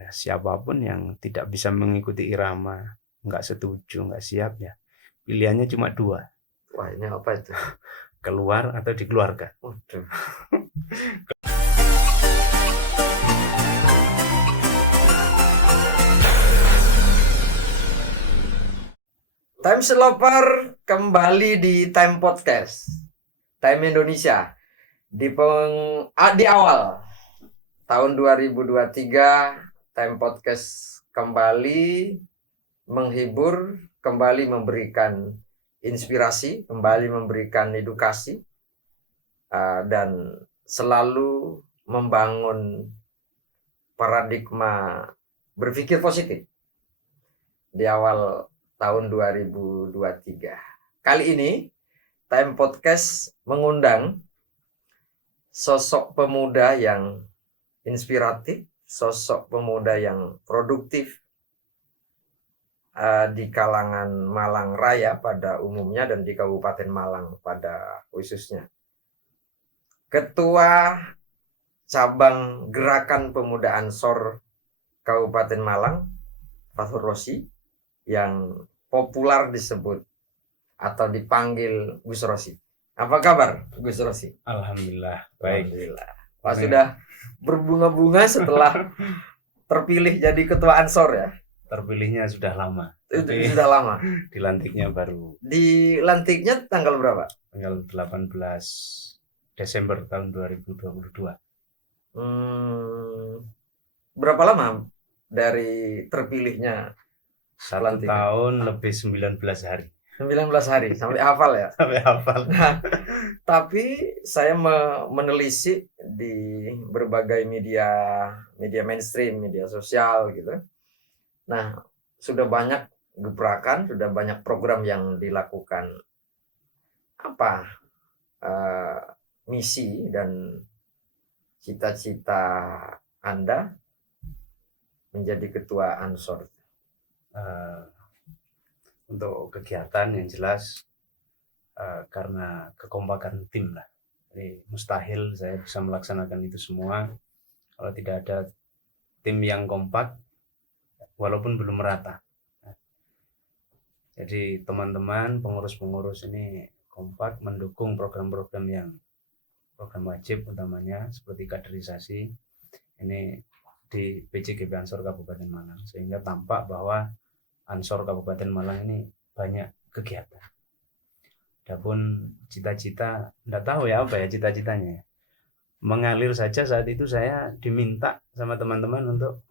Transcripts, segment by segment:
Ya, siapapun yang tidak bisa mengikuti irama, nggak setuju, nggak siap ya, pilihannya cuma dua, Wah, ini apa itu? keluar atau dikeluarkan. Waduh. Time Sloper kembali di Time Podcast, Time Indonesia. Di awal tahun 2023, Time Podcast kembali menghibur, kembali memberikan inspirasi, kembali memberikan edukasi, dan selalu membangun paradigma berpikir positif di awal tahun 2023. Kali ini Time Podcast mengundang sosok pemuda yang inspiratif, sosok pemuda yang produktif di kalangan Malang Raya pada umumnya dan di Kabupaten Malang pada khususnya. Ketua Cabang Gerakan Pemuda Ansor Kabupaten Malang, Fathur Rosi, yang populer disebut atau dipanggil Gus Rosi. Apa kabar Gus Rosi? Alhamdulillah, baik. Alhamdulillah. Pak sudah berbunga-bunga setelah terpilih jadi ketua Ansor ya? Terpilihnya sudah lama. Itu sudah lama. Dilantiknya baru. Dilantiknya tanggal berapa? Tanggal 18 Desember tahun 2022. Berapa lama dari terpilihnya? 1 tahun lebih 19 hari. 19 hari, sampai hafal ya? Sampai hafal. Nah, tapi saya menelisik di berbagai media mainstream, media sosial gitu. Nah, sudah banyak gebrakan, sudah banyak program yang dilakukan. Apa misi dan cita-cita Anda menjadi ketua Ansor? Untuk kegiatan yang jelas karena kekompakan tim lah. Jadi mustahil saya bisa melaksanakan itu semua kalau tidak ada tim yang kompak walaupun belum merata. Jadi teman-teman pengurus-pengurus ini kompak mendukung program-program yang program wajib utamanya seperti kaderisasi ini di PCGP Ansor Kabupaten Malang, sehingga tampak bahwa Ansor Kabupaten Malang ini banyak kegiatan. Adapun cita-cita, enggak tahu ya apa ya cita-citanya. Mengalir saja saat itu saya diminta sama teman-teman untuk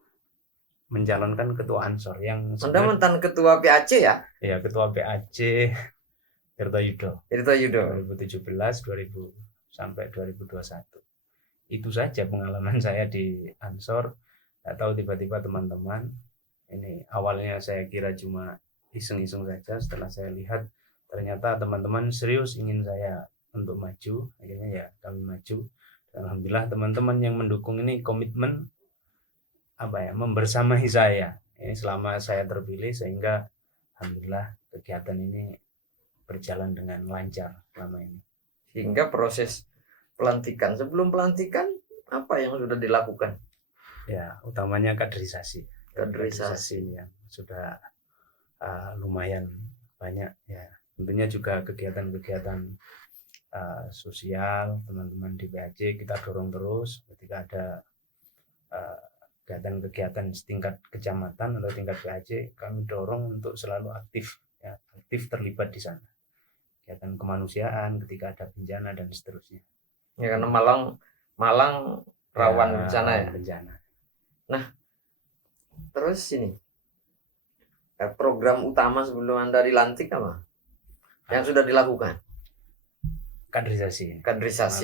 mencalonkan ketua Ansor yang Anda mantan ketua PAC ya? Ya, ketua PAC Tirta Yudo. 2017 2000 sampai 2021. Itu saja pengalaman saya di Ansor. Enggak tahu tiba-tiba teman-teman ini awalnya saya kira cuma iseng-iseng saja, setelah saya lihat ternyata teman-teman serius ingin saya untuk maju, akhirnya ya kami maju. Dan alhamdulillah teman-teman yang mendukung ini komitmen membersamai saya ini selama saya terpilih, sehingga alhamdulillah kegiatan ini berjalan dengan lancar selama ini. Hingga proses pelantikan, sebelum pelantikan apa yang sudah dilakukan? Ya, utamanya kaderisasi Kaderisasi yang sudah lumayan banyak ya. Tentunya juga kegiatan-kegiatan sosial teman-teman di PAC kita dorong terus. Ketika ada kegiatan-kegiatan setingkat kecamatan atau tingkat PAC, kami dorong untuk selalu aktif terlibat di sana. Kegiatan kemanusiaan ketika ada bencana dan seterusnya. Ya, karena Malang rawan bencana ya. Bencana. Nah, terus ini program utama sebelum Anda dilantik apa? Yang sudah dilakukan? Kaderisasi.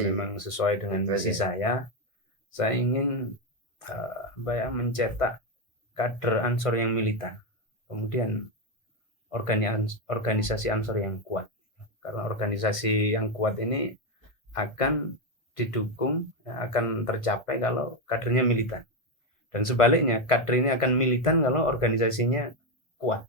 Memang sesuai dengan visi saya ingin mencetak kader Ansor yang militan, kemudian organisasi Ansor yang kuat. Karena organisasi yang kuat ini akan didukung, akan tercapai kalau kadernya militan. Dan sebaliknya, kader ini akan militan kalau organisasinya kuat.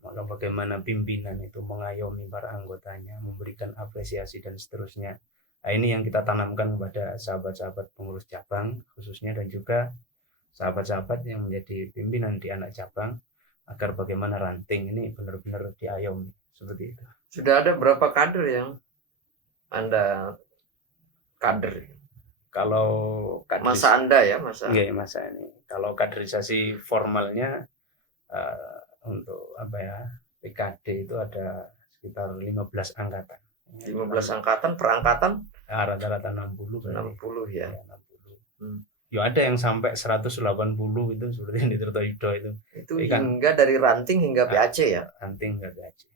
Maka bagaimana pimpinan itu mengayomi para anggotanya, memberikan apresiasi dan seterusnya. Nah, ini yang kita tanamkan kepada sahabat-sahabat pengurus cabang khususnya, dan juga sahabat-sahabat yang menjadi pimpinan di anak cabang agar bagaimana ranting ini benar-benar diayomi seperti itu. Sudah ada berapa kader yang Anda kader? Kalau Masa Anda ya, masa. Enggak, masa ini. Kalau kaderisasi formalnya untuk PKD itu ada sekitar 15 angkatan. 15 angkatan per angkatan? Rata-rata 60 berarti. 60 ya. 60. Ya ada yang sampai 180 itu seperti yang di Tirtoyudo itu. Itu hingga dari ranting hingga PAC ya? Ranting hingga PAC.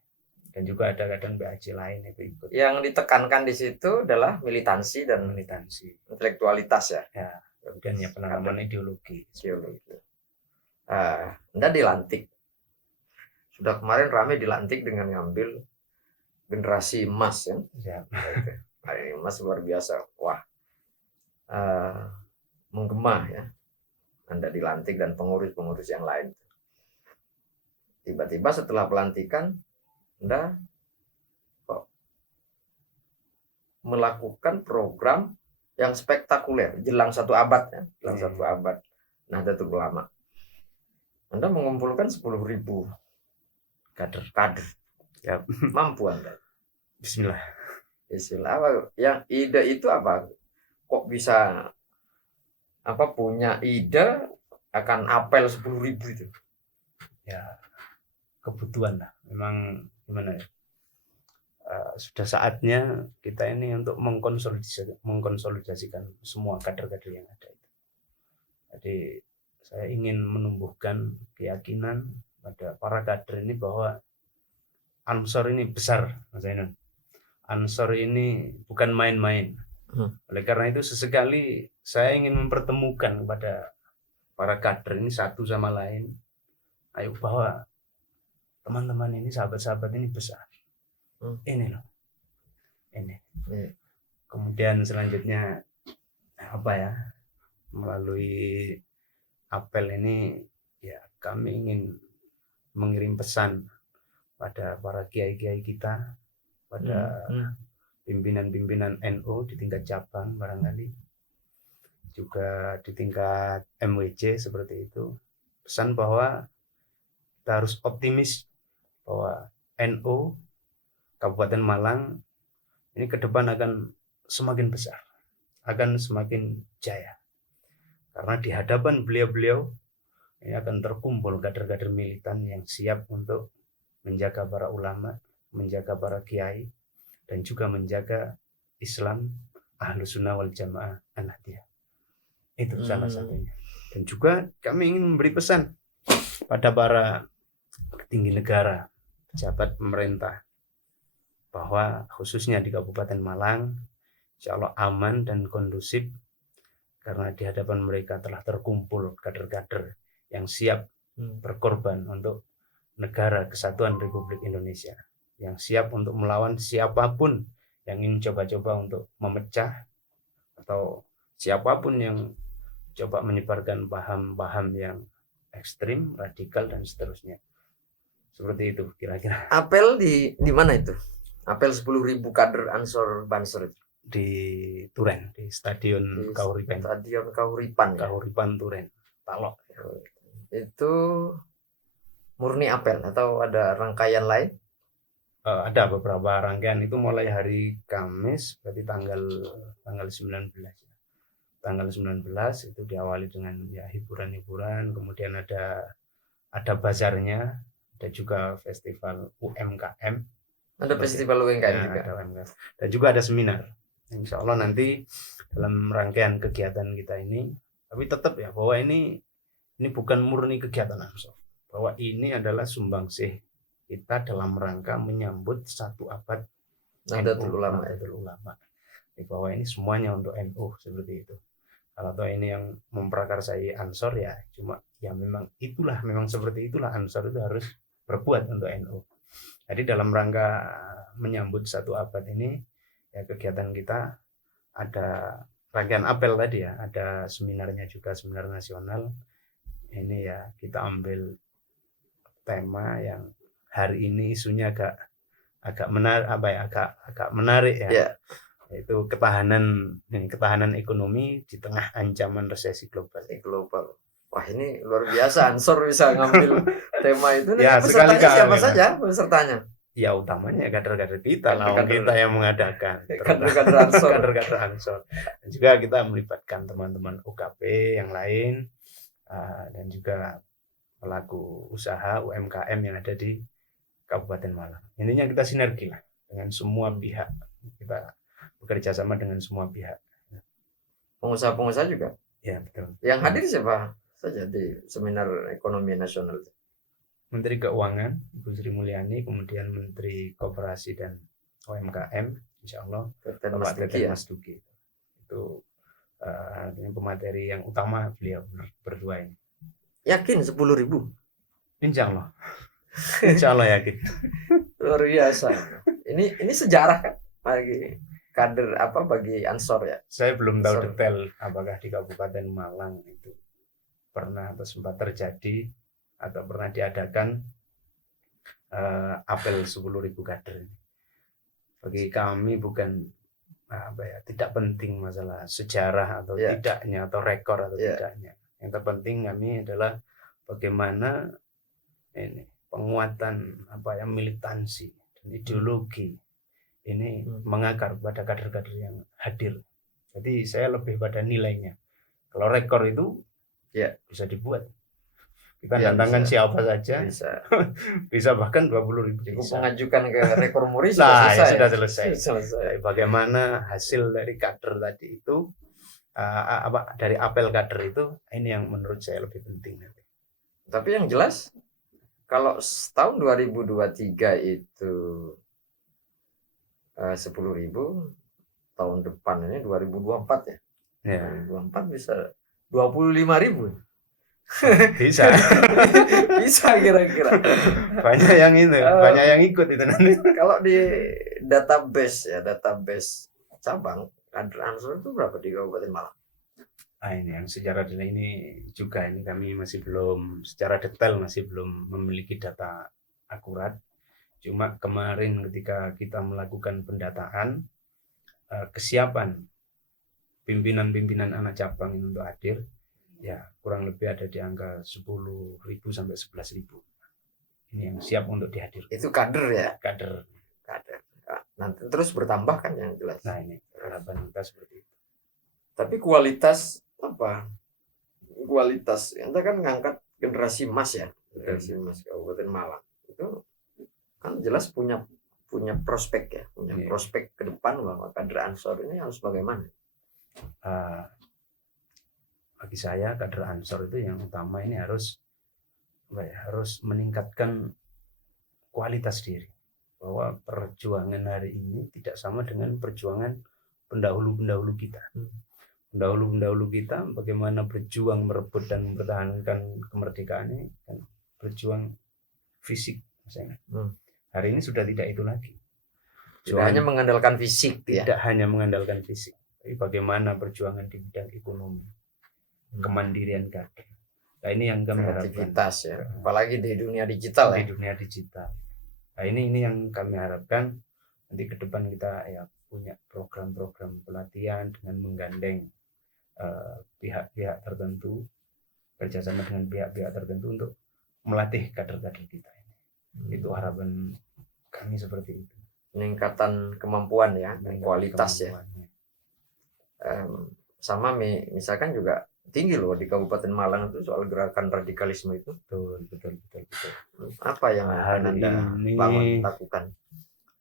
Dan juga ada kadang PAC lain itu ikut. Yang ditekankan di situ adalah militansi dan intelektualitas ya. Ya, kemudian ya penanaman ideologi. Anda dilantik. Sudah kemarin rame dilantik dengan ngambil generasi emas ya. Ini emas luar biasa. Wah. Menggema ya. Anda dilantik dan pengurus-pengurus yang lain. Tiba-tiba setelah pelantikan Anda kok melakukan program yang spektakuler jelang 1 abad ya, jelang 1 abad Nahdlatul Ulama. Anda mengumpulkan 10.000 kader. Ya. Mampu Anda? Bismillah. Apa? Yang ide itu apa? Kok bisa punya ide akan apel 10.000 itu? Ya, kebutuhan lah. Memang gimana ya? Sudah saatnya kita ini untuk mengkonsolidasikan semua kader-kader yang ada itu. Jadi saya ingin menumbuhkan keyakinan pada para kader ini bahwa Ansor ini besar, Mas Ainun. Ansor ini bukan main-main. Oleh karena itu sesekali saya ingin mempertemukan kepada para kader ini satu sama lain. Ayo bahwa teman-teman ini, sahabat-sahabat ini besar. Ini loh. Ini. Kemudian selanjutnya melalui apel ini ya kami ingin mengirim pesan pada para kiai-kiai kita, pada pimpinan-pimpinan NU di tingkat cabang barangkali, juga di tingkat MWC seperti itu. Pesan bahwa kita harus optimis bahwa NU Kabupaten Malang ini ke depan akan semakin besar, akan semakin jaya. Karena di hadapan beliau-beliau ini akan terkumpul kader-kader militan yang siap untuk menjaga para ulama, menjaga para kiai, dan juga menjaga Islam Ahlus Sunnah wal Jamaah An-Nahdliyah. Itu salah satunya. Dan juga kami ingin memberi pesan pada para petinggi negara, pejabat pemerintah, bahwa khususnya di Kabupaten Malang insya Allah aman dan kondusif karena di hadapan mereka telah terkumpul kader-kader yang siap berkorban untuk negara kesatuan Republik Indonesia, yang siap untuk melawan siapapun yang ingin coba-coba untuk memecah atau siapapun yang coba menyebarkan paham-paham yang ekstrim, radikal dan seterusnya. Seperti itu kira-kira. Apel di mana itu? Apel 10.000 kader Ansor Banser di Turen, di Stadion Kahuripan. Stadion Kahuripan. Kahuripan Turen, Talok. Itu murni apel atau ada rangkaian lain? Ada beberapa rangkaian itu mulai hari Kamis, berarti tanggal 19. Tanggal 19 itu diawali dengan ya hiburan-hiburan, kemudian ada bazarnya, ada juga festival UMKM. Ada festival UMKM juga. Dan juga ada seminar. Insya Allah nanti dalam rangkaian kegiatan kita ini, tapi tetap ya bahwa ini bukan murni kegiatan Ansor, bahwa ini adalah sumbangsih kita dalam rangka menyambut 1 abad Nahdlatul Ulama. Bahwa ini semuanya untuk NU seperti itu. Kalau ini yang memprakarsai Ansor ya cuma ya memang seperti itulah Ansor itu harus berbuat untuk NU. Jadi dalam rangka menyambut 1 abad ini ya kegiatan kita ada rangkaian apel tadi ya, ada seminarnya juga, seminar nasional. Ini ya kita ambil tema yang hari ini isunya agak menarik ya. Yeah. Yaitu ketahanan ekonomi di tengah ancaman resesi global. wah ini luar biasa, Ansor bisa ngambil tema itu. Ya, Nah, pesertanya sekali-kali siapa lah. saja pesertanya? Ya utamanya kader-kader kita lah, Kader-kader. kita yang mengadakan. Kader-kader Ansor. Kader-kader Ansor. Dan juga kita melibatkan teman-teman UKP yang lain dan juga pelaku usaha UMKM yang ada di Kabupaten Malang. Intinya kita sinergi lah dengan semua pihak. Kita bekerja sama dengan semua pihak. Pengusaha-pengusaha juga. Ya, betul. Yang hadir siapa saja di seminar ekonomi nasional? Menteri Keuangan Ibu Sri Mulyani, kemudian Menteri Koperasi dan UMKM, insya Allah Bapak Teten Mas Duki. Itu pemateri yang utama beliau berdua ini. Yakin 10.000? Insya Allah. Insya Allah yakin. Luar biasa. Ini sejarah kan bagi kader bagi Ansor ya. Saya belum tahu Ansor. detail apakah di Kabupaten Malang itu pernah atau sempat terjadi atau pernah diadakan apel 10.000 kader. Bagi kami bukan tidak penting masalah sejarah atau tidaknya atau rekor atau tidaknya. Yang terpenting kami adalah bagaimana ini penguatan militansi dan ideologi ini mengakar pada kader-kader yang hadir. Jadi saya lebih pada nilainya. Kalau rekor itu bisa dibuat. Kita datangkan siapa saja, bisa bahkan 20.000. Cukup mengajukan ke rekor muri sudah selesai. Selesai. Bagaimana hasil dari kader tadi itu, dari apel kader itu, ini yang menurut saya lebih penting. Tapi yang jelas, kalau tahun 2023 itu 10.000, tahun depan ini 2024 ya. 2024 bisa 25.000. Bisa. Bisa kira-kira. Banyak yang banyak yang ikut itu nanti. Kalau di database cabang kader Ansor itu berapa di Kabupaten Malang? Ini yang secara detail ini juga ini kami masih belum secara detail masih belum memiliki data akurat. Cuma kemarin ketika kita melakukan pendataan kesiapan pimpinan-pimpinan anak cabang ini untuk hadir, ya kurang lebih ada di angka 10.000 sampai 11.000. Ini yang siap untuk dihadirkan. Itu kader ya? Kader. Nanti terus bertambah kan yang jelas. Nah ini harapan kita seperti itu. Tapi kualitas Kualitas kita kan ngangkat generasi emas ya, generasi emas Kabupaten Malang. Itu kan jelas punya prospek ya, prospek ke depan bahwa kader Ansor ini harus bagaimana? Bagi saya kader Ansor itu yang utama ini harus meningkatkan kualitas diri, bahwa perjuangan hari ini tidak sama dengan perjuangan pendahulu kita. Pendahulu kita bagaimana berjuang merebut dan mempertahankan kemerdekaan ini kan berjuang fisik misalnya. Hari ini sudah tidak itu lagi. Tidak hanya mengandalkan fisik, tidak hanya mengandalkan fisik, tapi bagaimana perjuangan di bidang ekonomi, kemandirian kader. Nah ini yang kami harapkan. Ya, apalagi di dunia digital di dunia digital. Nah ini yang kami harapkan nanti ke depan kita ya punya program-program pelatihan dengan menggandeng pihak-pihak tertentu, kerjasama dengan pihak-pihak tertentu untuk melatih kader-kader kita ini. Itu harapan kami seperti itu. Peningkatan kemampuan ya, dan kualitas ya. Sama misalkan juga tinggi loh di Kabupaten Malang itu soal gerakan radikalisme itu. Betul. Apa yang Anda lakukan?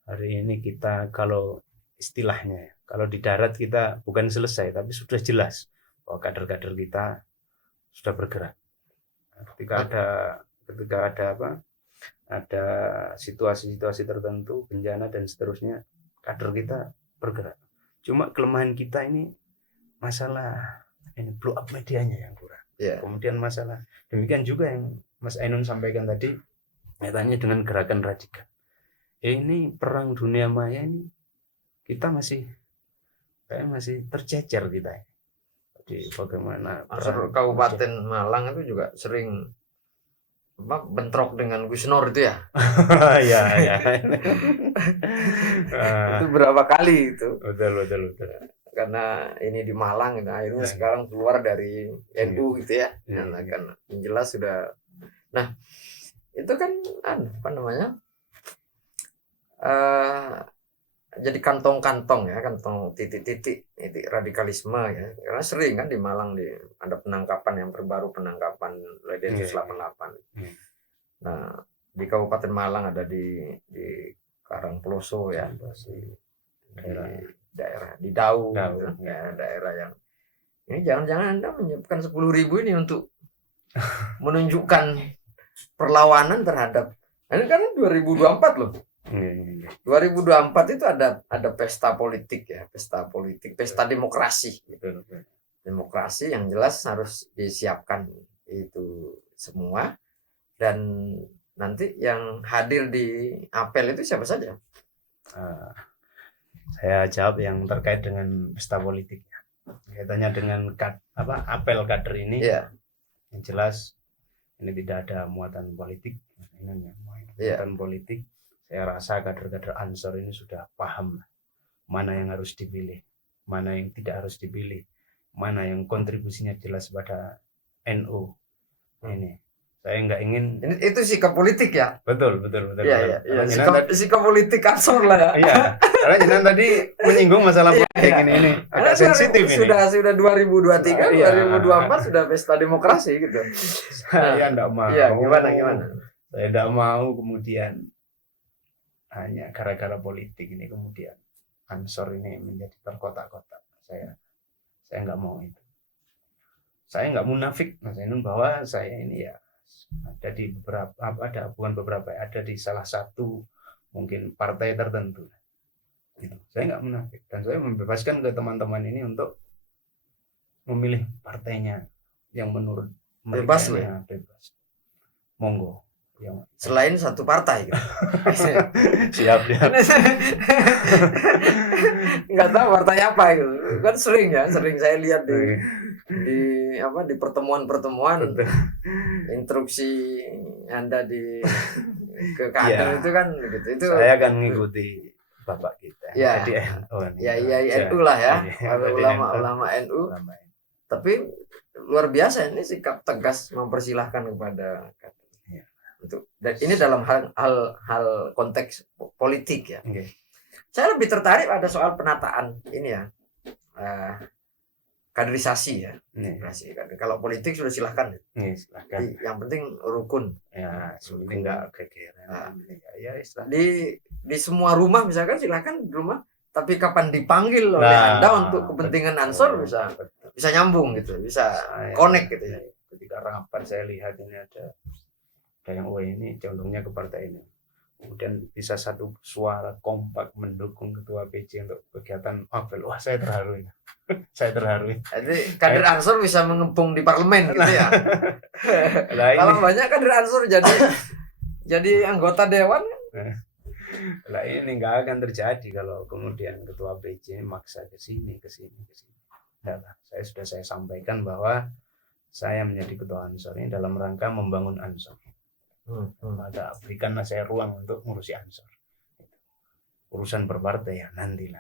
Hari ini kita kalau istilahnya, kalau di darat kita bukan selesai, tapi sudah jelas bahwa kader-kader kita sudah bergerak. Ketika ada situasi-situasi tertentu, bencana dan seterusnya, kader kita bergerak. Cuma kelemahan kita ini masalah ini blow up medianya yang kurang. Kemudian masalah demikian juga yang Mas Ainun sampaikan tadi, kaitannya dengan gerakan radikal. Ini perang dunia maya ini kita masih tercecer kita. Jadi bagaimana Kabupaten Malang itu juga sering bentrok dengan Gus Nur itu ya. Ya. Itu berapa kali itu? Betul. karena ini di Malang, nah, akhirnya Ya. sekarang keluar dari NU gitu ya. Ya, Nah, ya. kan jelas sudah. Nah, itu kan apa namanya? eh jadi kantong-kantong ya, kantong titik-titik radikalisme ya. Karena sering kan di Malang ada penangkapan yang terbaru, penangkapan Densus Iya, 88. iya. Nah, di Kabupaten Malang ada di Karangploso ya, di daerah di Dau, Dau, gitu. ya. Daerah yang ini jangan-jangan Anda menyiapkan 10.000 ini untuk menunjukkan perlawanan terhadap. Ini kan 2024 loh. Iya. 2024 itu ada pesta politik ya, pesta demokrasi. Betul, betul. Demokrasi yang jelas harus disiapkan itu semua, dan nanti yang hadir di apel itu siapa saja? Saya jawab yang terkait dengan pesta politik. Kaitannya dengan apel kader ini. Iya. Yang jelas ini tidak ada muatan politik. Muatan politik. Saya rasa kader-kader Ansor ini sudah paham mana yang harus dipilih, mana yang tidak harus dipilih, mana yang kontribusinya jelas pada NU. Ini saya nggak ingin. Itu sikap politik ya. Betul. Iya. Sikap politik Ansor lah ya. Iya. Karena Jinan tadi menyinggung masalah politik ini agak sensitif ini. Sudah 2023, 2024 sudah pesta demokrasi gitu. Saya enggak mau. Iya, gimana? Saya enggak mau kemudian hanya gara-gara politik ini kemudian Ansor ini menjadi terkotak-kotak. Saya enggak mau itu. Saya enggak munafik, Mas Ainun, bahwa saya ini ya ada di ada di salah satu mungkin partai tertentu. Saya nggak munafik dan saya membebaskan ke teman-teman ini untuk memilih partainya yang menurut bebas loh ya. Bebas. Monggo. Selain satu partai gitu. Siap. Nggak tahu partai apa gitu. Kan sering saya lihat di pertemuan instruksi Anda ke kader itu kan gitu. Itu saya akan mengikuti Bapak kita. Ya. NU lah ya. Ulama NU. Tapi luar biasa ini sikap tegas mempersilahkan kepada kader. Dan ini dalam hal konteks politik ya. Okay. Saya lebih tertarik pada soal penataan ini ya, kaderisasi ya. Kalau politik sudah silahkan. Silahkan. Yang penting rukun. Ya, sebenarnya enggak kegeeran. Di semua rumah misalkan silahkan di rumah. Tapi kapan dipanggil oleh Anda untuk kepentingan Ansor bisa nyambung gitu, bisa connect gitu ya. Ketika rapat saya lihat ini ada yang ini condongnya ke partai ini. Kemudian bisa satu suara kompak mendukung ketua PC untuk kegiatan apel. Wah, saya terharu. Jadi kader Ansor bisa mengepung di parlemen gitu ya. Kalau banyak kader Ansor jadi anggota dewan. Lah ini nggak akan terjadi kalau kemudian ketua PC maksa ke sini. Nah, saya sampaikan bahwa saya menjadi ketua Ansor ini dalam rangka membangun Ansor. Maka berikanlah saya ruang untuk ngurusi Ansor. Urusan berpartai ya nantilah.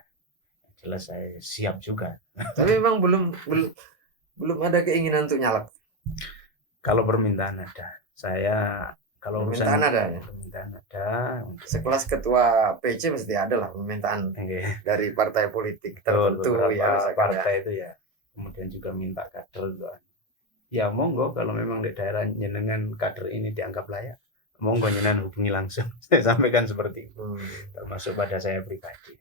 Jelas saya siap juga. Tapi memang belum ada keinginan untuk nyalek. Kalau permintaan ada. Kalau permintaan ada. Sekelas ketua PC mesti ada lah permintaan dari partai politik tertentu ya. Partai itu ya. Kemudian juga minta kader itu. Ya monggo kalau memang di daerah jenengan kader ini dianggap layak, monggo jenengan hubungi langsung. Saya sampaikan seperti itu. Termasuk pada saya pribadi.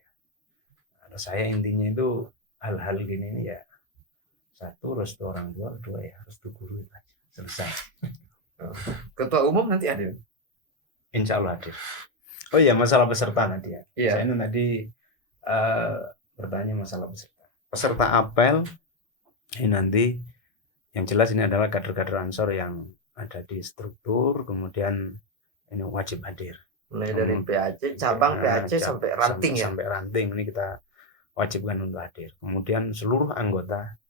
Kalau saya intinya itu hal-hal gini ini ya satu restu orang tua, kedua ya restu guru aja. Selesai. Ketua umum nanti hadir? Insya Allah hadir. Oh iya, masalah peserta nanti ya. Iya. Saya tadi bertanya masalah peserta. Peserta apel ini nanti yang jelas ini adalah kader-kader Ansor yang ada di struktur, kemudian ini wajib hadir. Mulai dari PAC, cabang PAC sampai ranting ya. Sampai ranting ini kita wajibkan untuk hadir. Kemudian seluruh anggota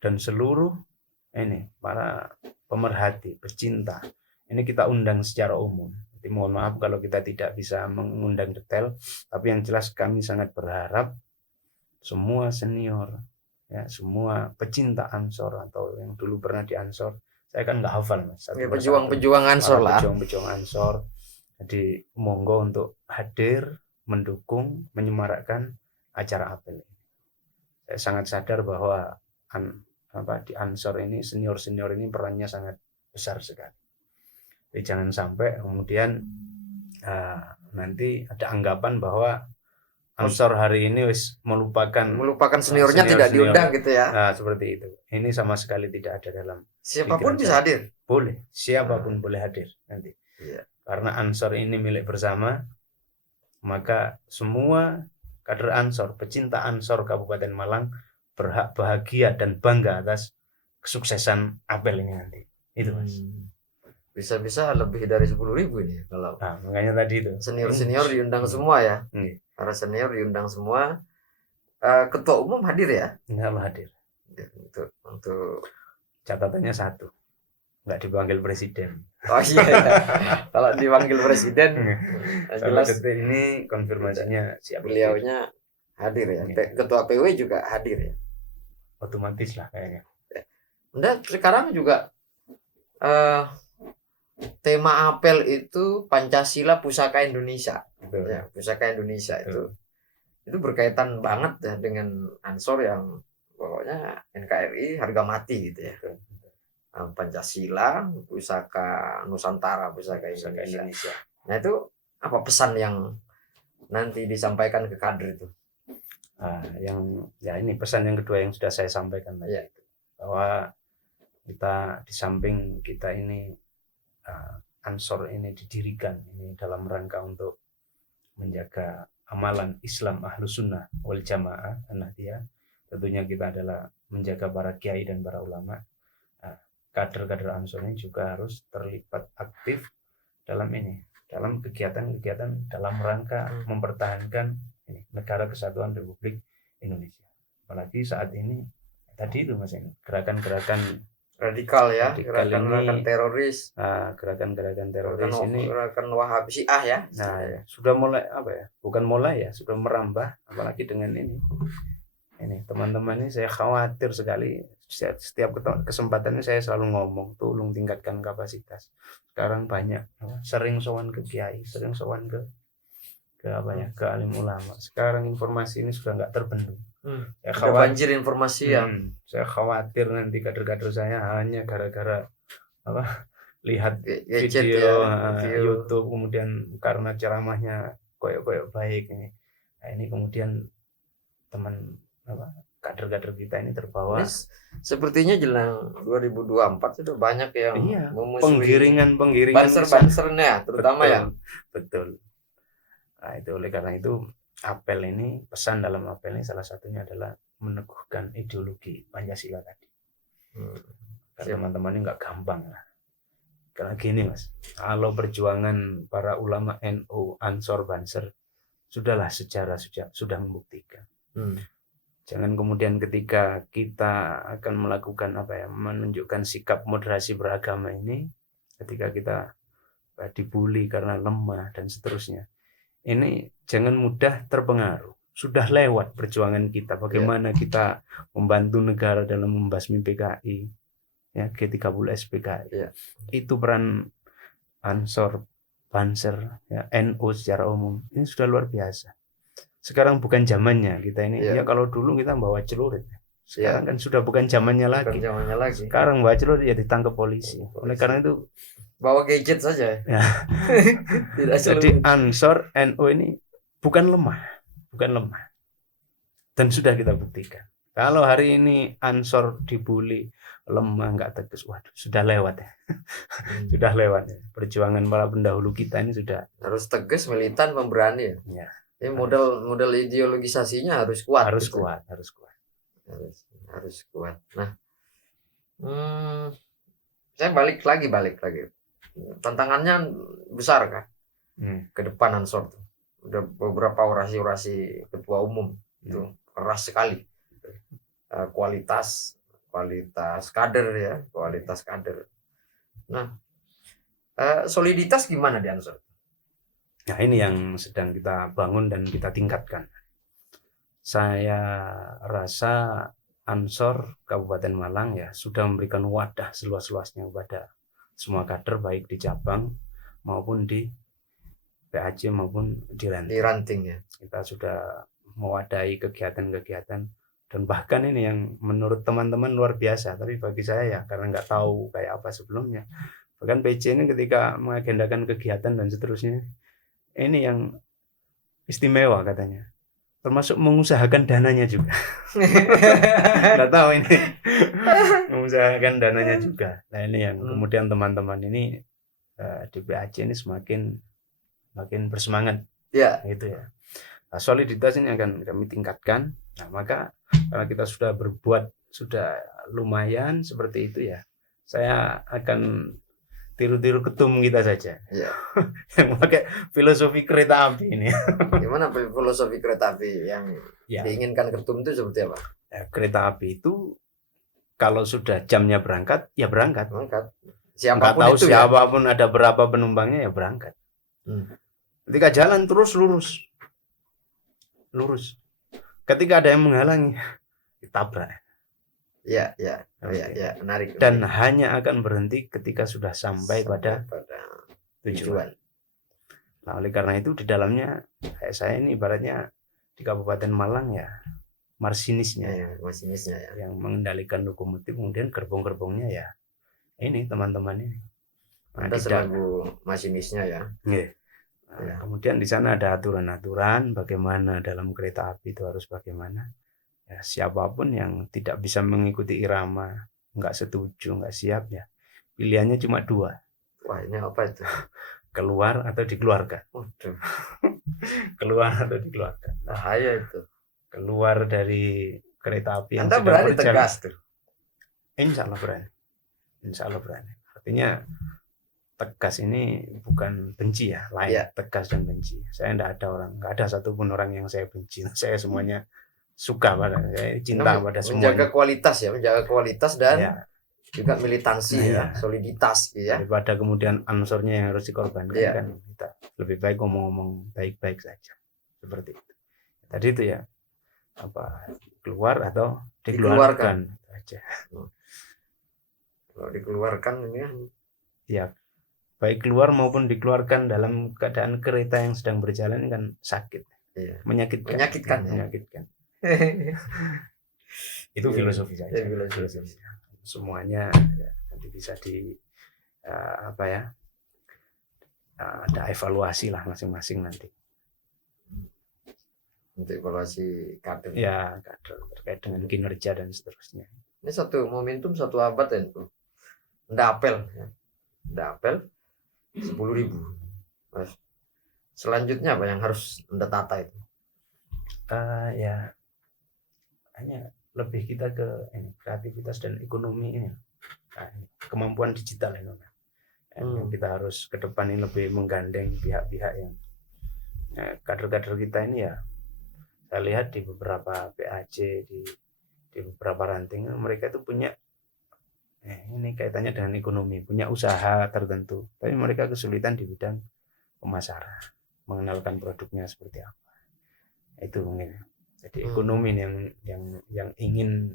dan seluruh ini para pemerhati, pecinta, ini kita undang secara umum. Jadi mohon maaf kalau kita tidak bisa mengundang detail, tapi yang jelas kami sangat berharap semua senior, ya semua pecinta Ansor atau yang dulu pernah di Ansor, saya kan nggak hafal Mas. Pejuang-pejuang Ansor lah. Pejuang-pejuang Ansor. Jadi monggo untuk hadir, mendukung, menyemarakkan acara apel ini. Saya sangat sadar bahwa di Ansor ini senior-senior ini perannya sangat besar sekali. Jadi jangan sampai kemudian nanti ada anggapan bahwa Ansor hari ini wis melupakan seniornya, tidak diundang gitu ya. Nah, seperti itu. Ini sama sekali tidak ada dalam siapapun bisa hadir. Boleh, siapapun boleh hadir nanti. Iya. Karena Ansor ini milik bersama, maka semua kader Ansor, pecinta Ansor Kabupaten Malang berhak bahagia dan bangga atas kesuksesan apel ini nanti. Itu Mas. Bisa-bisa lebih dari 10.000 ini kalau. Nah, makanya tadi itu. Senior diundang semua ya. Para senior diundang semua. Ketua umum hadir ya? Enggak hadir. Untuk catatannya satu, nggak dipanggil presiden. Oh iya. Kalau dipanggil presiden, jelas ini konfirmasinya siap. Beliaunya hadir ya. Ketua PW juga hadir ya. Otomatis lah kayaknya. Dan sekarang juga tema apel itu Pancasila Pusaka Indonesia. Betul. Ya, Pusaka Indonesia. Betul. Itu berkaitan banget ya dengan Ansor yang pokoknya NKRI harga mati gitu ya. Betul. Pancasila, Pusaka Nusantara, Pusaka Indonesia. Nah itu apa pesan yang nanti disampaikan ke kader itu? Ini pesan yang kedua yang sudah saya sampaikan tadi, bahwa kita di samping kita ini Ansor ini didirikan ini dalam rangka untuk menjaga amalan Islam Ahlus Sunnah wal Jamaah An-Nahdiyah. Tentunya kita adalah menjaga para kiai dan para ulama. Kader-kader Ansor ini juga harus terlibat aktif dalam kegiatan-kegiatan dalam rangka mempertahankan negara kesatuan Republik Indonesia. Apalagi saat ini tadi itu Mas, gerakan-gerakan radikal ya, gerakan-gerakan teroris. Gerakan-gerakan teroris ini gerakan Wahhabi Syiah ya. Nah, sudah mulai bukan mulai ya, sudah merambah, apalagi dengan ini teman-teman ini saya khawatir sekali. Setiap kesempatan ini saya selalu ngomong, tolong tingkatkan kapasitas. Sekarang banyak sering sowan ke kiai, sering sowan ke alim ulama. Sekarang informasi ini sudah nggak terbendung. Banjir informasi ya. Saya khawatir nanti kader-kader saya hanya gara-gara lihat video YouTube, kemudian karena ceramahnya koyok-koyok baik ini. Nah, ini kemudian teman kader-kader kita ini terbawa. Sepertinya jelang 2024 sudah banyak yang penggiringan banser-bansernya terutama. Betul. Nah, itu oleh karena itu apel ini, pesan dalam apel ini salah satunya adalah meneguhkan ideologi Pancasila tadi. Karena teman-teman ini nggak gampang lah. Karena gini Mas, kalau perjuangan para ulama NU, Ansor, Banser, sudahlah sejarah sudah membuktikan. Jangan kemudian ketika kita akan melakukan menunjukkan sikap moderasi beragama ini, ketika kita dibully karena lemah dan seterusnya, ini jangan mudah terpengaruh. Sudah lewat perjuangan kita, bagaimana kita membantu negara dalam membasmi PKI, ya G30 SPKI. Itu peran Ansor, Banser, ya, NU secara umum ini sudah luar biasa. Sekarang bukan zamannya kita ini. Ya kalau dulu kita bawa celurit, sekarang kan sudah bukan zamannya lagi. Sekarang bawa celurit ya ditangkap polisi. Oleh karena itu bawa gadget saja. Ya. Jadi Ansor NU ini bukan lemah. Dan sudah kita buktikan. Kalau hari ini Ansor dibully, lemah, nggak tegas, waduh, sudah lewat ya. Sudah lewat ya. Perjuangan para pendahulu kita ini sudah harus tegas, militan, pemberani ya. Ini model ideologisasinya harus kuat. Harus kuat. Nah, saya balik lagi. Tantangannya besar kan ke depan Ansor tuh. Udah beberapa orasi ketua umum itu keras sekali. Kualitas kader ya, kualitas kader. Nah, soliditas gimana di Ansor? Nah, ini yang sedang kita bangun dan kita tingkatkan. saya rasa Ansor Kabupaten Malang ya sudah memberikan wadah seluas-luasnya kepada semua kader baik di cabang maupun di PAC maupun di ranting ya. Kita sudah mewadahi kegiatan-kegiatan dan bahkan ini yang menurut teman-teman luar biasa, tapi bagi saya ya karena nggak tahu kayak apa sebelumnya, bahkan PC ini ketika mengagendakan kegiatan dan seterusnya ini yang istimewa katanya, termasuk mengusahakan dananya juga. Nggak tahu ini mengusahakan dananya juga. Nah ini yang kemudian teman-teman ini di PAC ini semakin bersemangat ya gitu ya. Nah, soliditas ini akan kami tingkatkan. Nah maka karena kita sudah berbuat sudah lumayan seperti itu ya, saya akan tiru-tiru ketum kita saja ya. yang pakai filosofi kereta api ini. Gimana filosofi kereta api yang diinginkan ketum itu seperti apa? Ya, kereta api itu kalau sudah jamnya berangkat ya berangkat. Siapapun tahu itu siapapun ya? Ada berapa penumpangnya ya berangkat. Ketika jalan terus lurus. Ketika ada yang menghalangi ditabrak. Ya, menarik. Dan hanya akan berhenti ketika sudah sampai pada tujuan. Nah, oleh karena itu di dalamnya saya ini ibaratnya di Kabupaten Malang ya marsinisnya ya. Yang mengendalikan lokomotif, kemudian gerbong-gerbongnya ya ini teman-teman ini. Nah, ada selaku masinisnya ya. Nah, kemudian di sana ada aturan-aturan bagaimana dalam kereta api itu harus bagaimana. Ya, siapapun yang tidak bisa mengikuti irama, nggak setuju, nggak siap ya, pilihannya cuma 2. Wah ini apa itu? Keluar atau dikeluarkan. Keluar atau dikeluarkan. Bahaya itu. Keluar dari kereta api yang Anda berani tegas tuh? Insya Allah berani. Artinya tegas ini bukan benci ya, lain tegas dan benci. Saya nggak ada satupun orang yang saya benci. Saya semuanya suka pada, saya cinta pada semua. Menjaga kualitas dan juga militansi soliditas ya. Daripada kemudian ansornya yang harus dikorbankan kan kita lebih baik ngomong-ngomong baik-baik saja. Seperti itu. Tadi itu ya apa keluar atau dikeluarkan saja. Kalau dikeluarkan ini ya baik keluar maupun dikeluarkan dalam keadaan kereta yang sedang berjalan kan sakit. Menyakitkan. Itu filosofi saja. Filosofi. Semuanya nanti bisa di ada evaluasi lah masing-masing nanti. Untuk evaluasi kader. Ya, kader terkait dengan kinerja dan seterusnya. Ini satu momentum satu abad ya. Ndapel 10.000. Selanjutnya apa yang harus Anda tata itu? Ya hanya lebih kita ke kreativitas dan ekonomi ini. Kemampuan digital ini. Yang kita harus ke depan ini lebih menggandeng pihak-pihak yang kader-kader kita ini ya. Saya lihat di beberapa PAC di beberapa ranting mereka itu punya ini kaitannya dengan ekonomi, punya usaha tertentu, tapi mereka kesulitan di bidang pemasaran, mengenalkan produknya seperti apa. Itu mungkin. Jadi ekonomi yang ingin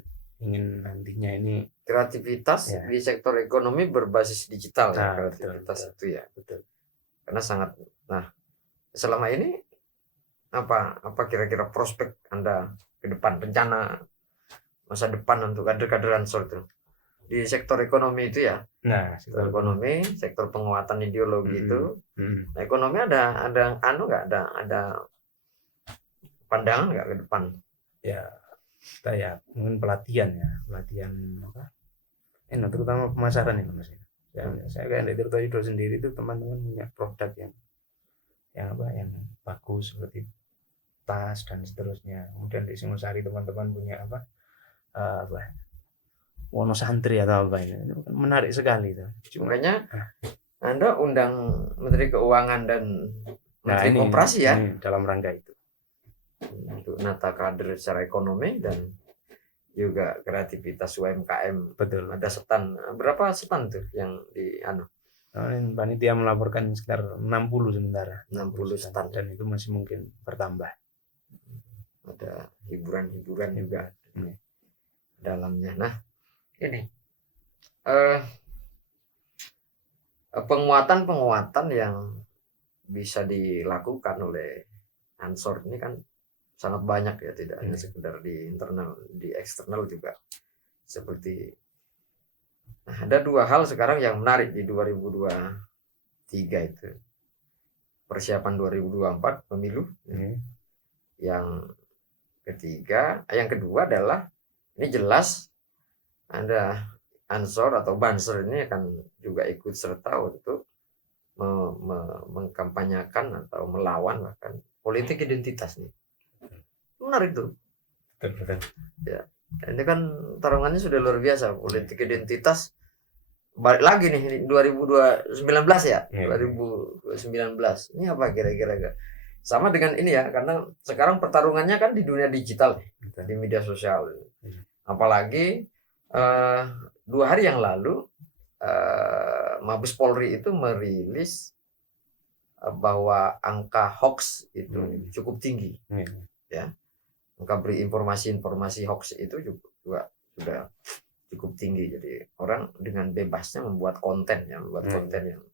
nantinya ini kreativitas di sektor ekonomi berbasis digital ya, kreativitas betul, itu ya. Betul. Karena sangat selama ini apa kira-kira prospek Anda ke depan, rencana masa depan untuk kader-kader Ansor itu di sektor ekonomi itu ya. Nah, sektor ekonomi, sektor penguatan ideologi itu. Nah, ekonomi ada nggak ada pandangan nggak ke depan? Ya, kita ya mungkin pelatihan apa? Terutama pemasaran ini Mas. Saya kayak di Tirto Yudo sendiri itu teman-teman punya produk yang bagus seperti tas dan seterusnya. Kemudian di Singosari teman-teman punya Wonosantri atau apa ini menarik sekali itu. Makanya Anda undang Menteri Keuangan dan Menteri Koperasi ya dalam rangka itu untuk nata kader secara ekonomi dan juga kreativitas UMKM. Betul. Ada stand, berapa stand tuh yang di panitia melaporkan sekitar 60 sementara. 60 stand dan itu masih mungkin bertambah. ada hiburan-hiburan juga Hmm. dalamnya. Nah, ini penguatan yang bisa dilakukan oleh Ansor ini kan sangat banyak ya, tidak hanya sekedar di internal, di eksternal juga. Seperti ada 2 hal sekarang yang menarik di 2023 itu. Persiapan 2024 pemilu. Yang kedua adalah ini jelas ada Ansor atau Banser ini akan juga ikut serta untuk mengkampanyakan atau melawan bahkan politik identitas nih. Menarik tuh. Betul. Ya, ini kan taruhannya sudah luar biasa, politik identitas. Balik lagi nih 2019 ya, 2019. Ini apa kira-kira? Sama dengan ini ya, karena sekarang pertarungannya kan di dunia digital, di media sosial. Apalagi 2 hari yang lalu Mabes Polri itu merilis bahwa angka hoax itu cukup tinggi. Ya. Angka beri informasi hoax itu juga sudah cukup tinggi. Jadi orang dengan bebasnya membuat konten yang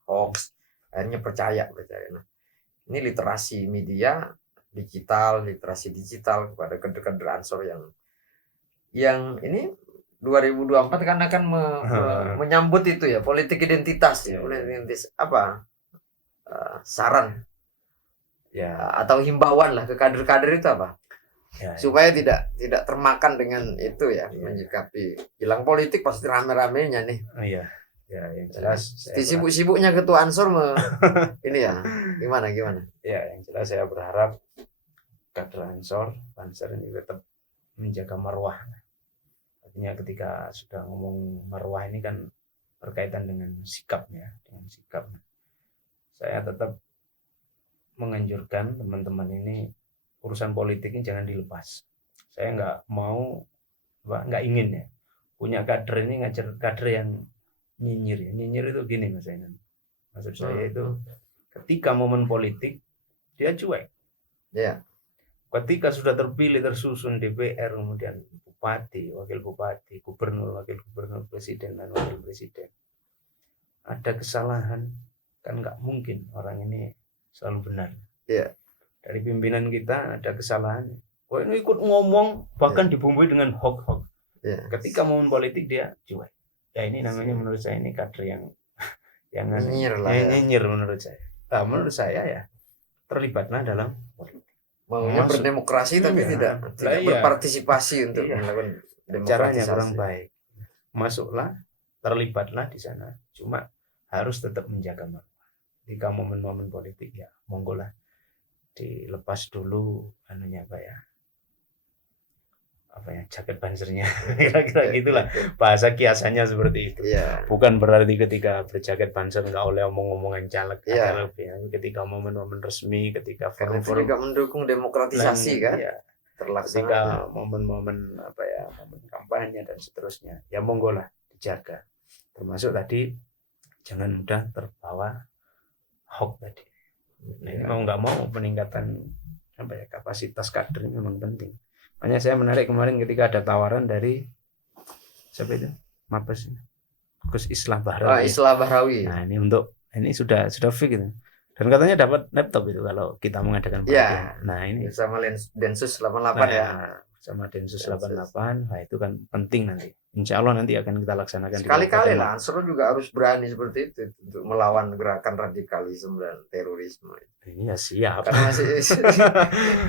hoax, akhirnya percaya. Nah, ini literasi media digital, literasi digital kepada kader-kader Ansor yang ini 2024 kan akan menyambut itu ya, politik identitas ya. Politik identitas apa? Saran ya atau himbauan lah ke kader-kader itu apa? Ya, supaya tidak termakan dengan itu ya, menyikapi hilang politik pasti rame-ramenya nih. Ya, yang jelas sibuk-sibuknya ketua Ansor ini ya, gimana? Ya, yang jelas saya berharap kader Ansor, Banser ini tetap menjaga marwah. Artinya ketika sudah ngomong marwah ini kan berkaitan dengan sikapnya, Saya tetap menganjurkan teman-teman ini urusan politik ini jangan dilepas. Saya nggak ingin ya punya kader ini kader yang nyinyir. Nyinyir itu gini Mas Ainan. Maksud saya itu ketika momen politik dia cuek. Ya. Ketika sudah terpilih tersusun DPR, kemudian bupati, wakil bupati, gubernur, wakil gubernur, presiden dan wakil presiden. Ada kesalahan kan nggak mungkin orang ini selalu benar. Ya. Dari pimpinan kita ada kesalahan. Kok ini ikut ngomong bahkan dibumbui dengan hoax. Ya. Ketika momen politik dia cuek. Ya ini namanya menurut saya ini kader yang nyinyir menurut saya. Nah, menurut saya ya terlibatlah dalam politik. Maunya berdemokrasi tapi tidak berpartisipasi untuk melakukan demokratisasi. Caranya kurang baik. Masuklah, terlibatlah di sana. Cuma harus tetap menjaga marwah. Jika momen-momen politik ya monggo lah dilepas dulu jaket bansernya. Kira-kira gitulah bahasa kiasannya seperti itu. Ya. Bukan berarti ketika berjaket banser nggak oleh omong-omongan caleg. Ya. Ketika momen-momen resmi, ketika forum-forum juga mendukung demokratisasi kan. Ya. Ketika momen-momen momen kampanye dan seterusnya, ya monggo lah dijaga. Termasuk tadi jangan mudah terbawa hoax tadi. Nah, ini mau nggak mau peningkatan kapasitas kader ini memang penting. Makanya saya menarik kemarin ketika ada tawaran dari siapa itu? Mabes Gus Islah Bahrawi. Nah, ini sudah fix gitu. Dan katanya dapat laptop itu kalau kita mengadakan pelatihan. Ya, nah, ini sama Densus 88 ya. Sama Densus 88. Nah, itu kan penting nanti. Insya Allah nanti akan kita laksanakan. Sekali-kali lah, Ansor juga harus berani seperti itu untuk melawan gerakan radikalisme dan terorisme. Ini ya siap. Karena masih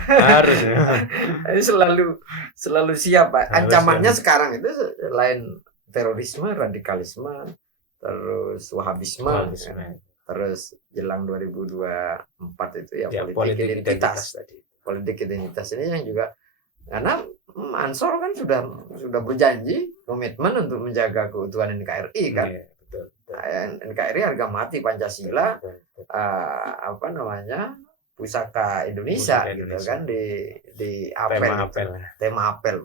harus. Ini selalu siap, Pak. Ancamannya sekarang itu lain terorisme, radikalisme, terus wahabisme. Terus jelang 2024 itu ya politik identitas tadi. Politik identitas ini yang juga karena Ansor kan sudah berjanji komitmen untuk menjaga keutuhan NKRI kan. Ya, betul. NKRI harga mati Pancasila, pusaka Indonesia gitu kan di apel, tema apel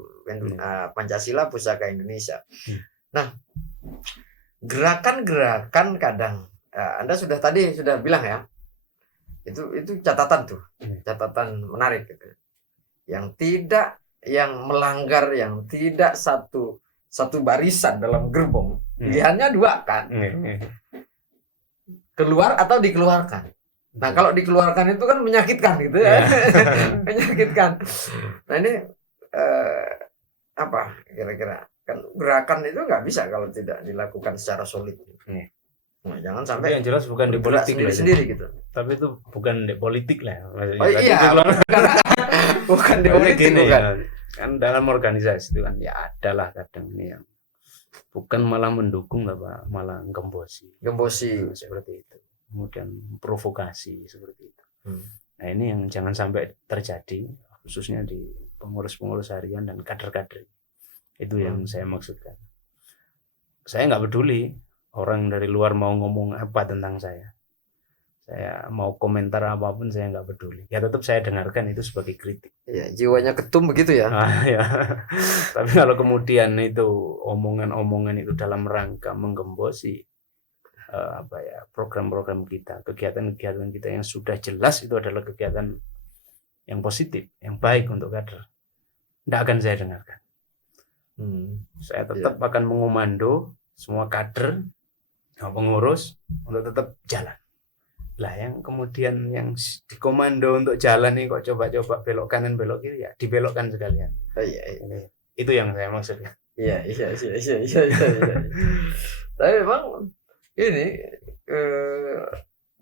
Pancasila pusaka Indonesia. Nah, gerakan-gerakan kadang Anda sudah bilang ya, itu catatan tuh, catatan menarik gitu. yang melanggar, yang tidak satu barisan dalam gerbong. Pilihannya dua kan. Keluar atau dikeluarkan. Nah, kalau dikeluarkan itu kan menyakitkan gitu ya. Menyakitkan. Nah, ini apa kira-kira? Kan gerakan itu nggak bisa kalau tidak dilakukan secara solid. Nah, jangan sampai yang jelas bukan di politik sendiri gitu. Tapi itu bukan di politik lah. Oh iya, bukan di politik gini, bukan. Kan dalam organisasi itu kan ya adalah kadang ini yang bukan malah mendukung apa, malah gembosi seperti itu. Kemudian provokasi seperti itu. Nah, ini yang jangan sampai terjadi, khususnya di pengurus-pengurus harian dan kader-kader. Itu yang saya maksudkan. Saya nggak peduli orang dari luar mau ngomong apa tentang saya mau komentar apapun, saya nggak peduli. Ya tetap saya dengarkan itu sebagai kritik. Ya, jiwanya ketum begitu ya. Ya. Tapi kalau kemudian itu omongan-omongan itu dalam rangka menggembosi program-program kita, kegiatan-kegiatan kita yang sudah jelas itu adalah kegiatan yang positif, yang baik untuk kader, tidak akan saya dengarkan. Saya tetap akan mengomando semua kader, pengurus untuk tetap jalan. Lah yang kemudian yang dikomando untuk jalan nih kok coba-coba belok kanan belok kiri, ya dibelokkan sekalian. Iya. Itu yang saya maksudnya. Iya. Tapi memang ini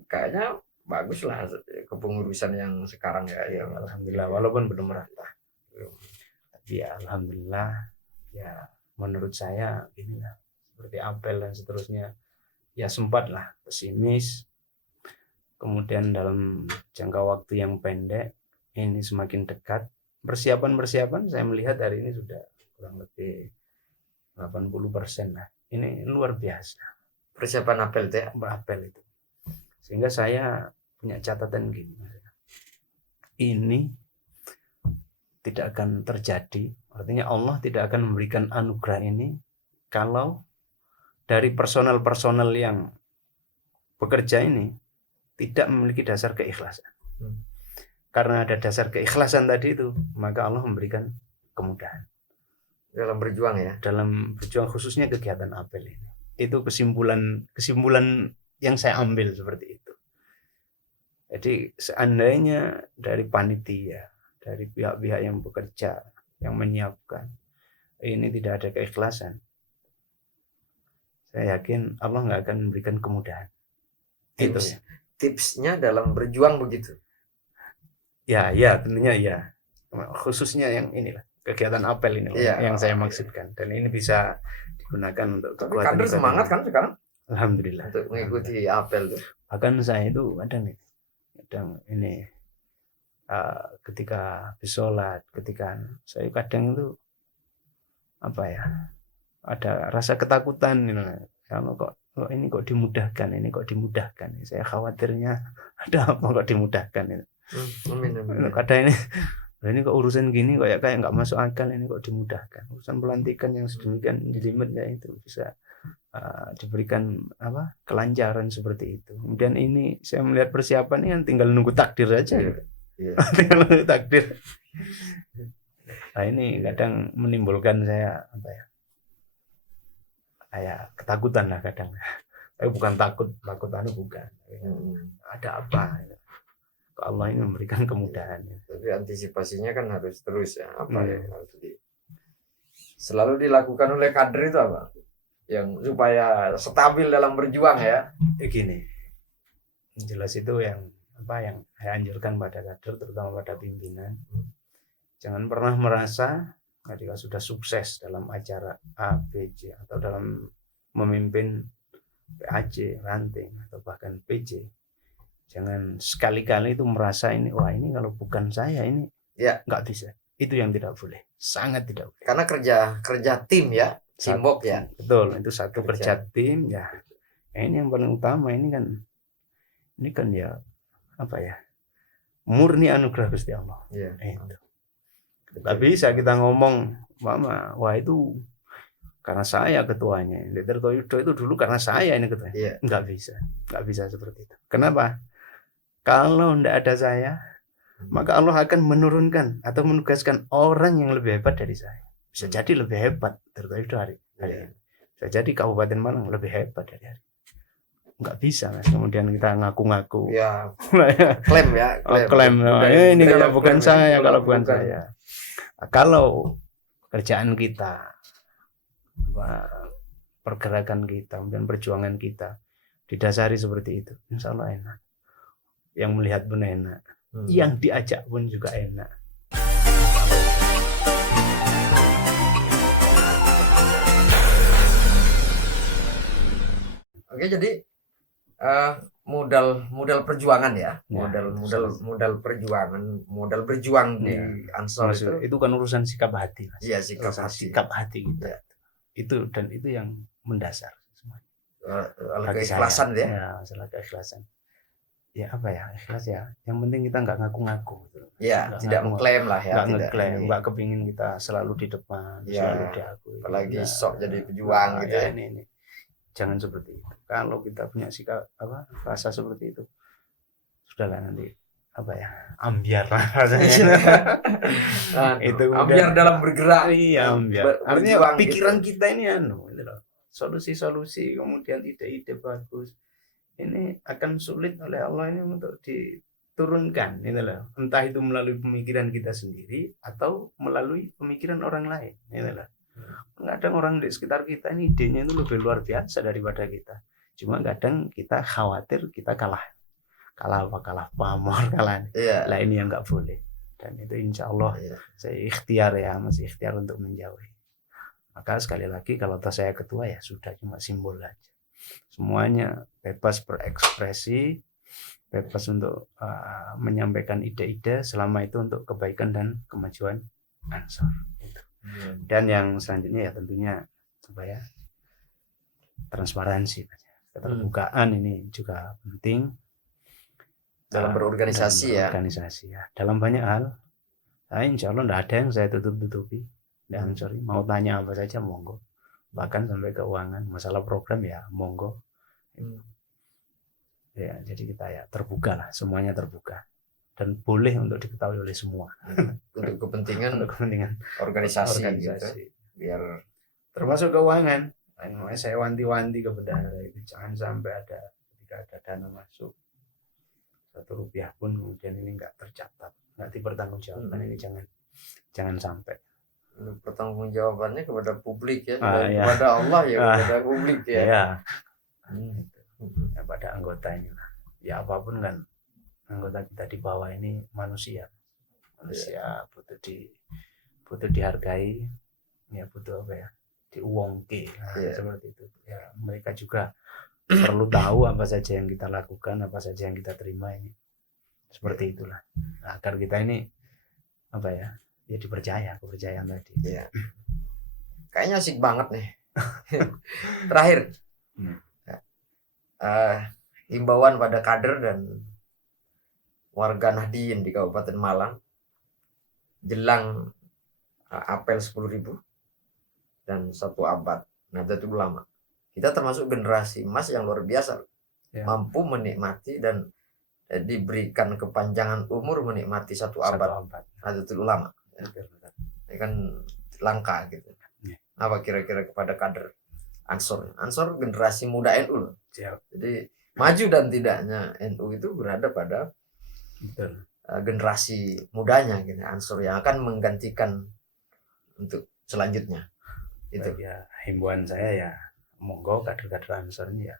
kayaknya bagus lah kepengurusan yang sekarang ya. Alhamdulillah, walaupun belum merata. Tapi ya alhamdulillah, ya menurut saya inilah seperti apel dan seterusnya, ya sempatlah pesimis. Kemudian dalam jangka waktu yang pendek ini semakin dekat. Persiapan saya melihat hari ini sudah kurang lebih 80% lah. Ini luar biasa. Persiapan apel itu ya? Apel itu. Sehingga saya punya catatan gini. Ini tidak akan terjadi. Artinya Allah tidak akan memberikan anugerah ini kalau dari personal yang bekerja ini tidak memiliki dasar keikhlasan. Karena ada dasar keikhlasan tadi itu, maka Allah memberikan kemudahan dalam berjuang ya. Dalam berjuang khususnya kegiatan apel ini. Itu kesimpulan yang saya ambil seperti itu. Jadi seandainya dari panitia, dari pihak-pihak yang bekerja, yang menyiapkan, ini tidak ada keikhlasan, saya yakin Allah nggak akan memberikan kemudahan. Tipsnya dalam berjuang begitu. Ya tentunya ya. Khususnya yang inilah kegiatan apel ini yang saya maksudkan, dan ini bisa digunakan untuk kekuatan. Kader semangat kan sekarang? Alhamdulillah. Untuk mengikuti apel tuh. Bahkan saya itu kadang ini ketika habis sholat, ketika saya kadang itu ada rasa ketakutan kalau kok ini kok dimudahkan, saya khawatirnya ada apa kok dimudahkan ini. Kadang ini kok urusan gini kok kayak nggak masuk akal, ini kok dimudahkan, urusan pelantikan yang sedemikian jelimetnya itu bisa diberikan kelancaran seperti itu. Kemudian ini saya melihat persiapan ini kan tinggal nunggu takdir aja gitu. Tinggal nunggu takdir. Nah ini kadang menimbulkan saya kayak ketakutan lah kadang. Tapi bukan takut bukan. Ada apa? Kok Allah ini memberikan kemudahan. Tapi antisipasinya kan harus terus ya. Yang harus selalu dilakukan oleh kader itu apa? Yang supaya stabil dalam berjuang ya. Gini. Jelas itu yang saya anjurkan pada kader, terutama pada pimpinan. Jangan pernah merasa ketika sudah sukses dalam acara A, B, C atau dalam memimpin PAC, ranting atau bahkan PJ, jangan sekali-kali itu merasa ini kalau bukan saya ini nggak bisa. Itu yang tidak boleh, sangat tidak boleh. Karena kerja tim ya, teamwork ya. Betul, itu satu kerja tim ya. Ini yang paling utama, ini kan ya murni anugerah Gusti Allah. Itu. Tidak bisa kita ngomong, Mama, wah itu karena saya ketuanya. Dr. Yudo itu dulu karena saya ini ketuanya. Nggak bisa seperti itu. Kenapa? Kalau tidak ada saya, maka Allah akan menurunkan atau menugaskan orang yang lebih hebat dari saya. Bisa jadi lebih hebat dari itu hari ini. Bisa jadi Kabupaten Malang lebih hebat dari hari. Nggak bisa, Mas. Kemudian kita ngaku-ngaku. Ya, klaim ya. Klaim. Ini kalau bukan saya, kalau bukan saya. Kalau kerjaan kita, pergerakan kita, kemudian perjuangan kita didasari seperti itu, insya Allah enak. Yang melihat pun enak, yang diajak pun juga enak. Oke, jadi modal perjuangan ya, modal perjuangan, modal berjuang di Ansor itu kan urusan sikap hati, Mas. Iya, sikap hati kita. Itu yang mendasar semua. Keikhlasan ya. Ya, masalah keikhlasan. Ya apa ya, ikhlas ya. Yang penting kita nggak ngaku-ngaku gitu. Ya, tidak mengklaim lah ya. Nggak ngeklaim, nggak kepingin kita selalu di depan, selalu diakui. Apalagi sok jadi pejuang gitu ya. Ini. Jangan seperti itu. Kalau kita punya sikap rasa seperti itu, sudahlah nanti ambiar lah rasanya. Itu ambiar dalam bergerak. Iya, ambiar. Artinya pikiran kita ini solusi-solusi, kemudian ide-ide bagus. Ini akan sulit oleh Allah ini untuk diturunkan, entah itu melalui pemikiran kita sendiri atau melalui pemikiran orang lain. Kadang orang di sekitar kita ini idenya itu lebih luar biasa daripada kita. Cuma kadang kita khawatir kita kalah pamor, kalah. Lah ini yang nggak boleh. Dan itu insya Allah saya ikhtiar masih ikhtiar untuk menjauhi. Maka sekali lagi kalau saya ketua ya sudah, cuma simbol aja. Semuanya bebas berekspresi, bebas untuk menyampaikan ide-ide selama itu untuk kebaikan dan kemajuan Ansor. Dan yang selanjutnya ya tentunya transparansi, keterbukaan ini juga penting dalam berorganisasi ya. Dalam banyak hal, insya Allah tidak ada yang saya tutup-tutupi. Dan mau tanya apa saja monggo. Bahkan sampai keuangan, masalah program ya monggo. Ya, jadi kita terbuka lah, semuanya terbuka dan boleh untuk diketahui oleh semua. Untuk kepentingan organisasi. Gitu. Biar termasuk keuangan. Saya wanti-wanti kepada jangan sampai ketika ada dana masuk 1 rupiah pun kemudian ini nggak tercatat, nggak dipertanggungjawabkan. Ini jangan sampai. Pertanggungjawabannya kepada publik ya, kepada Allah ya, kepada publik ya. Pada anggotanya lah. Ya apapun kan anggota kita di bawah ini manusia butuh dihargai, ya butuh diuangke seperti itu. Ya mereka juga perlu tahu apa saja yang kita lakukan, apa saja yang kita terima ini. Seperti itulah. Agar kita ini ya dipercaya, kepercayaan tadi. Iya. Kayaknya asik banget nih. Terakhir, himbauan pada kader dan warga Nahdien di Kabupaten Malang jelang apel 10.000 dan 1 abad Nahdlatul Ulama. Kita termasuk generasi emas yang luar biasa, mampu menikmati dan diberikan kepanjangan umur menikmati 1 abad Nahdlatul Ulama. Ini kan langka gitu. Apa kira-kira kepada kader Ansor generasi muda NU loh. Jadi maju dan tidaknya NU itu berada pada generasi mudanya gitu, Ansor yang akan menggantikan untuk selanjutnya. Itu ya himbauan saya ya, monggo kader-kader Ansor ini ya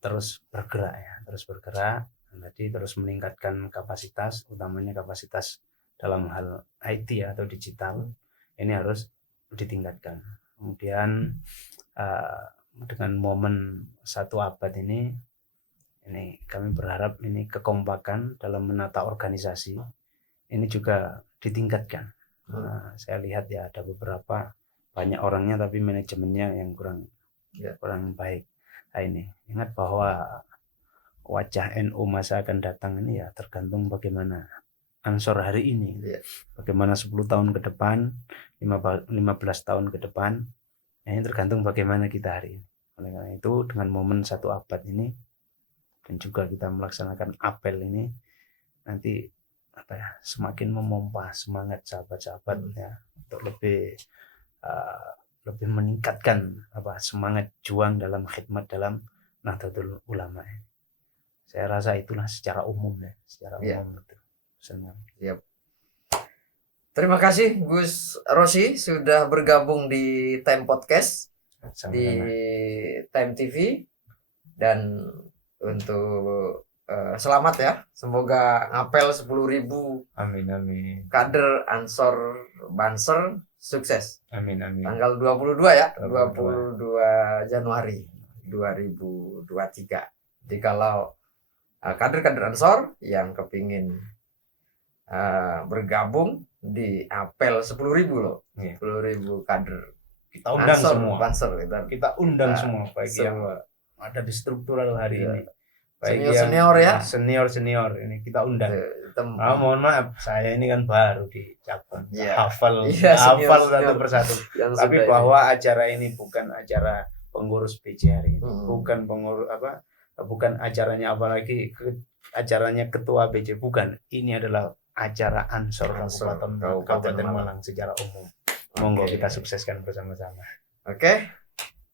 terus bergerak nanti terus meningkatkan kapasitas, utamanya kapasitas dalam hal IT atau digital ini harus ditingkatkan. Kemudian dengan momen 1 abad ini kami berharap ini kekompakan dalam menata organisasi ini juga ditingkatkan. Saya lihat ya ada banyak orangnya tapi manajemennya yang kurang baik. Ini ingat bahwa wajah NU masa akan datang ini ya tergantung bagaimana Ansor hari ini, bagaimana 10 tahun ke depan, 15 tahun ke depan, ini tergantung bagaimana kita hari ini. Oleh karena itu dengan momen 1 abad ini dan juga kita melaksanakan apel ini, nanti semakin memompa semangat sahabat-sahabat ya untuk lebih meningkatkan semangat juang dalam khidmat dalam Nahdlatul Ulama. Saya rasa itulah secara umum itu. Senang. Yep. Terima kasih Gus Rosi sudah bergabung di Time Podcast di Time TV, dan untuk selamat ya, semoga ngapel 10.000 kader Ansor Banser sukses. Amin. Tanggal 22 ya, 22 Januari 2023. Jikalau kader-kader Ansor yang kepingin bergabung di apel 10.000 loh, 10.000 kader. Kita undang Ansor, semua. Banser, kita undang semua, baik yang ada di struktural hari ini, baik senior ya, senior ini kita undang. Mohon maaf, saya ini kan baru di cabang, hafal satu persatu. Tapi bahwa acara ini bukan acara pengurus BC hari ini, bukan acaranya apalagi acaranya ketua BC, bukan. Ini adalah acara Ansor Kabupaten Malang secara umum. Monggo kita sukseskan bersama-sama. Oke.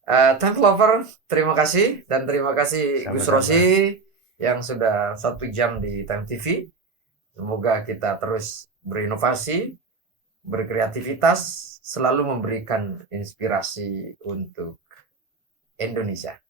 Time Lover, terima kasih, dan terima kasih Gus Rosi yang sudah 1 jam di Time TV. Semoga kita terus berinovasi, berkreativitas, selalu memberikan inspirasi untuk Indonesia.